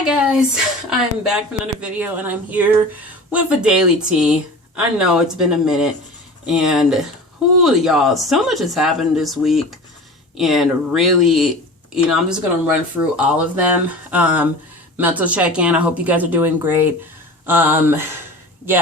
Hi guys, I'm back for another video and I'm here with a daily tea. I know it's been a minute and y'all, so much has happened this week and really, I'm just going to run through all of them. Mental check-in, I hope you guys are doing great. Yeah,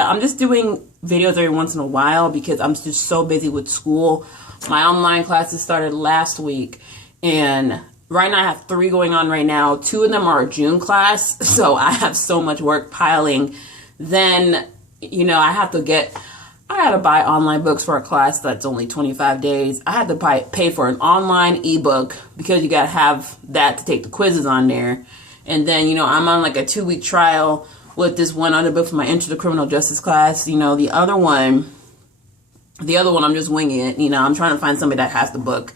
I'm just doing videos every once in a while because I'm just so busy with school. My online classes started last week and right now I have 3 going on right now. 2 of them are a June class, so I have so much work piling. Then, I had to buy online books for a class that's only 25 days. I had to pay for an online ebook because you got to have that to take the quizzes on there. And then, I'm on like a 2-week trial with this one other book for my Intro to Criminal Justice class. The other one, I'm just winging it. I'm trying to find somebody that has the book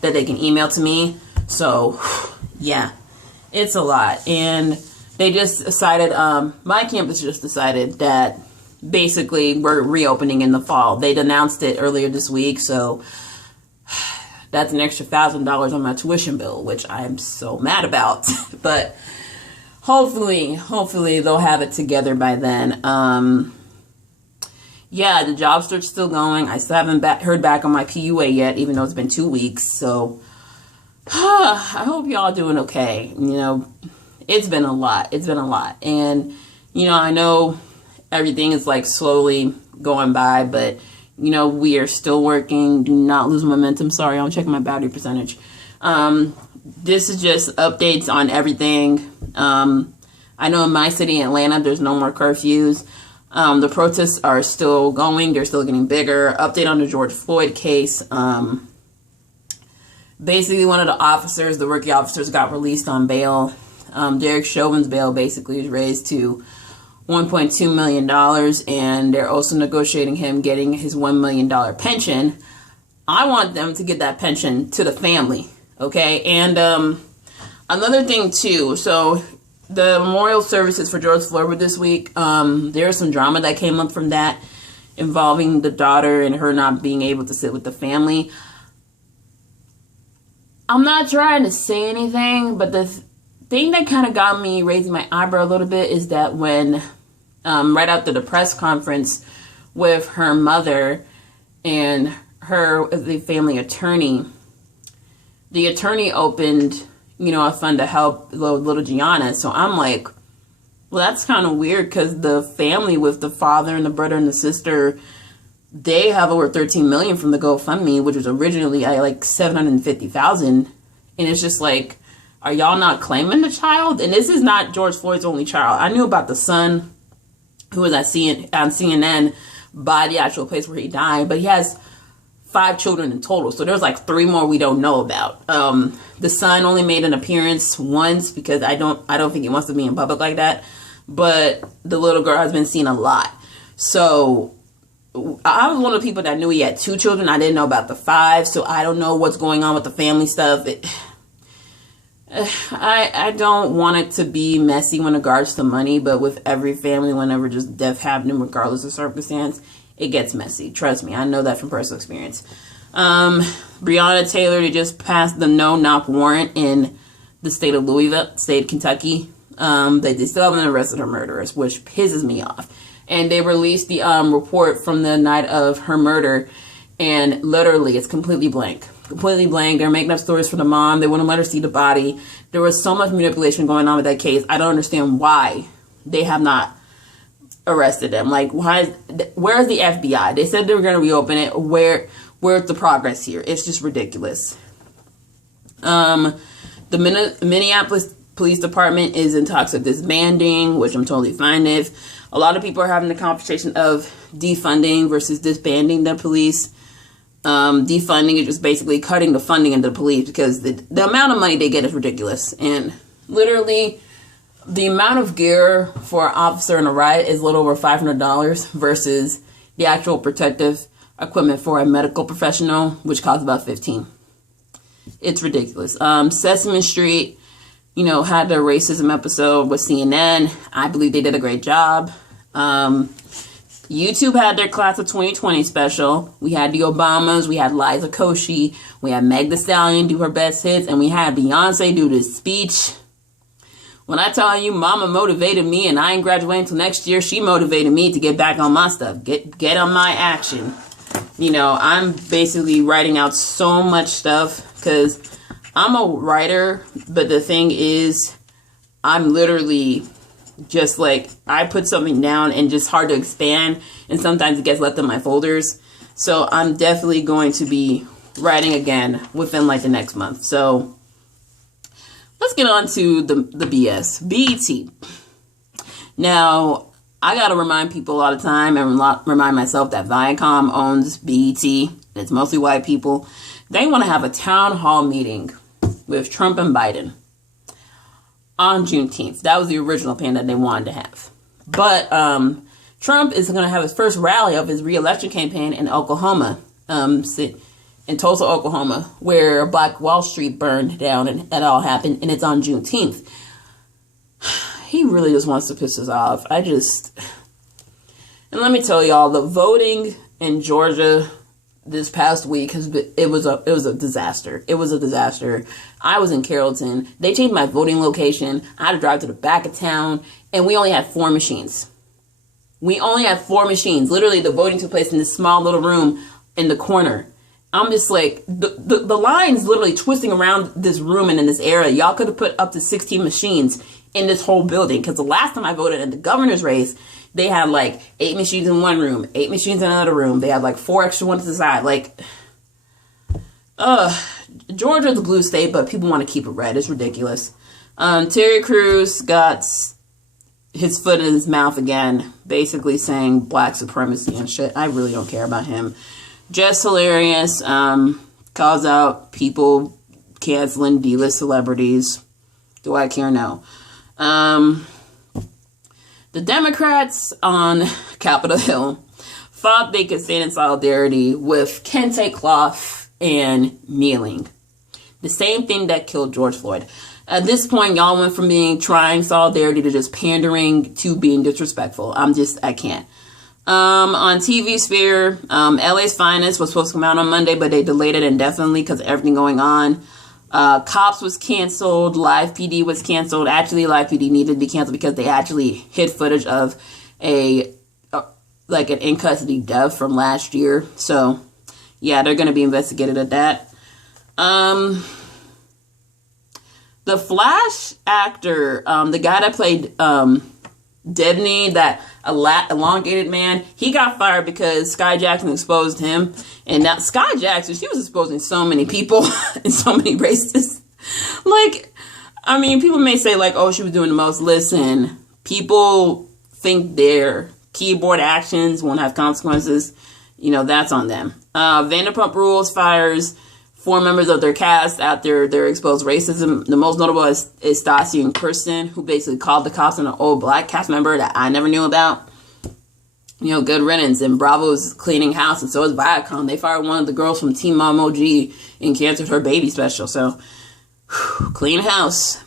that they can email to me. So, yeah, it's a lot. And they just decided, my campus just decided that basically we're reopening in the fall. They'd announced it earlier this week, so that's an extra $1,000 on my tuition bill, which I'm so mad about. But hopefully they'll have it together by then. Yeah, the job search is still going. I still haven't heard back on my PUA yet, even though it's been 2 weeks, so I hope y'all doing okay. It's been a lot. And, I know everything is like slowly going by, but, we are still working. Do not lose momentum. Sorry, I'm checking my battery percentage. This is just updates on everything. I know in my city, Atlanta, there's no more curfews. The protests are still going. They're still getting bigger. Update on the George Floyd case. Basically, one of the rookie officers, got released on bail. Derek Chauvin's bail basically is raised to $1.2 million, and they're also negotiating him getting his $1 million pension. I want them to get that pension to the family, okay? And another thing, too, so the memorial services for George Floyd were this week. There was some drama that came up from that involving the daughter and her not being able to sit with the family. I'm not trying to say anything, but the thing that kind of got me raising my eyebrow a little bit is that when, right after the press conference with her mother and the family attorney, the attorney opened, a fund to help little Gianna. So I'm like, well, that's kind of weird because the family with the father and the brother and the sister, they have over $13 million from the GoFundMe, which was originally like $750,000, and it's just like, are y'all not claiming the child? And this is not George Floyd's only child. I knew about the son who was on CNN by the actual place where he died, but he has 5 children in total. So there's like 3 more we don't know about. The son only made an appearance once because I don't think he wants to be in public like that. But the little girl has been seen a lot. So I was one of the people that knew he had 2 children. I didn't know about the 5, so I don't know what's going on with the family stuff. I don't want it to be messy when it regards to money, but with every family, whenever just death happening, regardless of circumstance, it gets messy. Trust me, I know that from personal experience. Breonna Taylor, they just passed the no-knock warrant in the state of Louisville, state of Kentucky. They still haven't arrested her murderers, which pisses me off. And they released the report from the night of her murder, and literally it's completely blank. They're making up stories for the mom. They wouldn't let her see the body. There was so much manipulation going on with that case. I don't understand why they have not arrested them. Like, where's the FBI? They said they were going to reopen it. Where's the progress here? It's just ridiculous. The Minneapolis Police Department is in talks of disbanding, which I'm totally fine with. A lot of people are having the conversation of defunding versus disbanding the police. Defunding is just basically cutting the funding into the police because the amount of money they get is ridiculous. And literally, the amount of gear for an officer in a riot is a little over $500 versus the actual protective equipment for a medical professional, which costs about $15. It's ridiculous. Sesame Street, had their racism episode with CNN. I believe they did a great job. YouTube had their Class of 2020 special. We had the Obamas. We had Liza Koshy. We had Meg Thee Stallion do her best hits. And we had Beyonce do this speech. When I tell you mama motivated me and I ain't graduating until next year, she motivated me to get back on my stuff, get on my action. You know, I'm basically writing out so much stuff because I'm a writer, but the thing is, I'm literally just like, I put something down and just hard to expand, and sometimes it gets left in my folders. So I'm definitely going to be writing again within like the next month. So let's get on to the BS. BET. Now, I got to remind people all the time and remind myself that Viacom owns BET. It's mostly white people. They want to have a town hall meeting with Trump and Biden on Juneteenth. That was the original plan that they wanted to have. But Trump is going to have his first rally of his re-election campaign in Oklahoma, in Tulsa, Oklahoma, where Black Wall Street burned down and it all happened, and it's on Juneteenth. He really just wants to piss us off. And let me tell y'all, the voting in Georgia this past week it was a disaster. It was a disaster. I was in Carrollton. They changed my voting location. I had to drive to the back of town, and we only had 4 machines. Literally, the voting took place in this small little room in the corner. I'm just like, the line's literally twisting around this room and in this area. Y'all could have put up to 16 machines in this whole building. Because the last time I voted in the governor's race, they had like 8 machines in one room, 8 machines in another room. They had like 4 extra ones to the side. Like, Georgia's a blue state, but people want to keep it red. It's ridiculous. Terry Crews got his foot in his mouth again, basically saying black supremacy and shit. I really don't care about him. Just hilarious. Calls out people canceling D-list celebrities. Do I care? No. The Democrats on Capitol Hill thought they could stand in solidarity with kente cloth and kneeling. The same thing that killed George Floyd. At this point, y'all went from trying solidarity to just pandering to being disrespectful. I can't. On TV Sphere, LA's Finest was supposed to come out on Monday, but they delayed it indefinitely because of everything going on. Cops was canceled. Live PD was canceled. Actually, Live PD needed to be canceled because they actually hid footage of an in custody death from last year. So, yeah, they're going to be investigated at that. The Flash actor, the guy that played Debney, that elongated man, he got fired because Sky Jackson exposed him. And now Sky Jackson, she was exposing so many people and so many races. Like, I mean, people may say like, oh, she was doing the most. Listen, people think their keyboard actions won't have consequences. You know, that's on them. Vanderpump Rules fires 4 members of their cast after their exposed racism. The most notable is Stassi and Kirsten, who basically called the cops on an old black cast member that I never knew about. You know, good riddance. And Bravo's cleaning house, and so is Viacom. They fired one of the girls from Team Mom OG and canceled her baby special. So, clean house.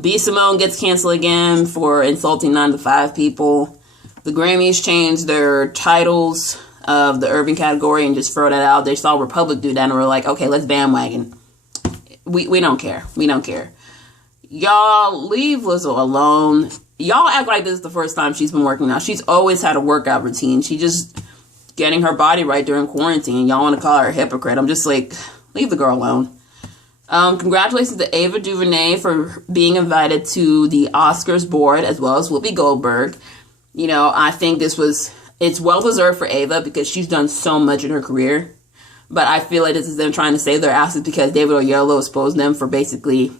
B. Simone gets canceled again for insulting 9 to 5 people. The Grammys changed their titles of the urban category and just throw that out. They saw Republic do that and were like, okay, let's bandwagon. We don't care. We don't care. Y'all leave Lizzo alone. Y'all act like this is the first time she's been working out. She's always had a workout routine. She just getting her body right during quarantine. Y'all want to call her a hypocrite. I'm just like, leave the girl alone. Congratulations to Ava DuVernay for being invited to the Oscars board, as well as Whoopi Goldberg. You know, I think it's well-deserved for Ava because she's done so much in her career. But I feel like this is them trying to save their asses because David Oyelowo exposed them for basically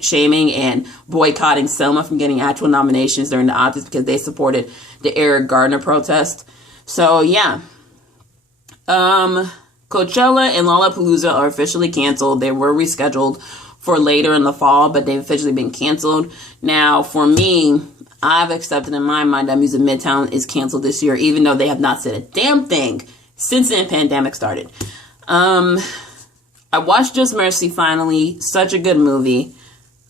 shaming and boycotting Selma from getting actual nominations during the Oscars because they supported the Eric Gardner protest. So, yeah. Coachella and Lollapalooza are officially canceled. They were rescheduled for later in the fall, but they've officially been canceled. Now, for me, I've accepted in my mind that Music Midtown is canceled this year, even though they have not said a damn thing since the pandemic started. I watched Just Mercy finally. Such a good movie.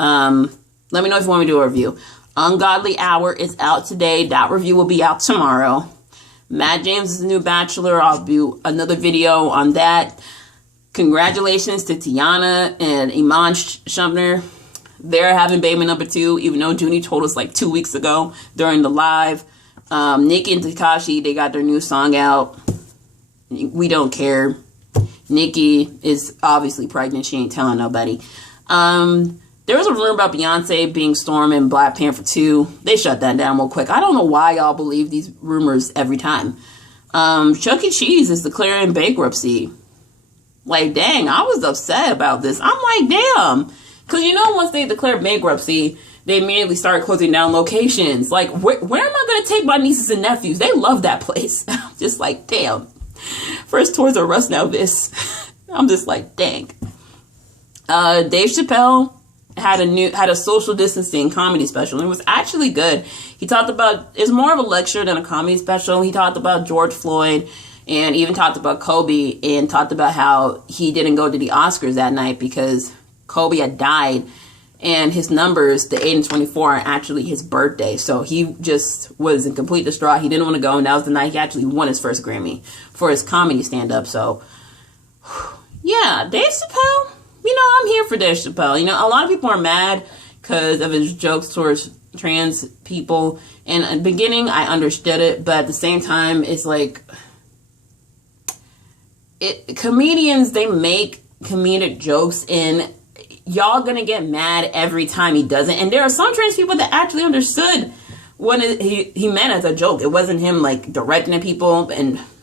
Let me know if you want me to do a review. Ungodly Hour is out today. That review will be out tomorrow. Matt James is the new Bachelor. I'll do another video on that. Congratulations to Tiana and Iman Shumpner. they're having baby number 2, even though Junie told us like 2 weeks ago during the live. Nicki and Tekashi, they got their new song out. We don't care. Nicki is obviously pregnant. She ain't telling nobody. There was a rumor about Beyonce being Storm in Black Panther 2. They shut that down real quick. I don't know why y'all believe these rumors every time. Chuck E. Cheese is declaring bankruptcy. Like, dang, I was upset about this. I'm like, damn. Because, you know, once they declare bankruptcy, they immediately start closing down locations. Like, where am I going to take my nieces and nephews? They love that place. Just like, damn. First tours of Russ Elvis. I'm just like, dang. Dave Chappelle had a social distancing comedy special, and it was actually good. He talked about, it's more of a lecture than a comedy special. He talked about George Floyd, and even talked about Kobe, and talked about how he didn't go to the Oscars that night because Kobe had died, and his numbers, the 8 and 24, are actually his birthday. So he just was in complete distraught. He didn't want to go, and that was the night he actually won his first Grammy for his comedy stand-up. So, yeah, Dave Chappelle, you know, I'm here for Dave Chappelle. You know, a lot of people are mad because of his jokes towards trans people. And in the beginning, I understood it, but at the same time, it's like, comedians, they make comedic jokes, and y'all gonna get mad every time he does it. And there are some trans people that actually understood what he meant as a joke. It wasn't him like directing at people.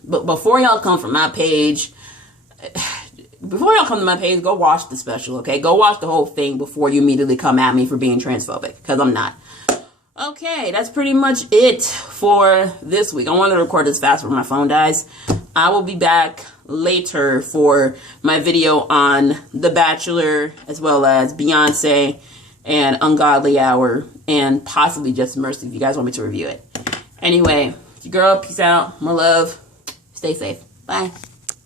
But before y'all come from my page, go watch the special, okay? Go watch the whole thing before you immediately come at me for being transphobic, because I'm not. Okay, that's pretty much it for this week. I wanted to record this fast before my phone dies. I will be back later for my video on The Bachelor, as well as Beyonce and Ungodly Hour, and possibly Just Mercy if you guys want me to review it. Anyway, it's your girl. Peace out. More love. Stay safe. Bye.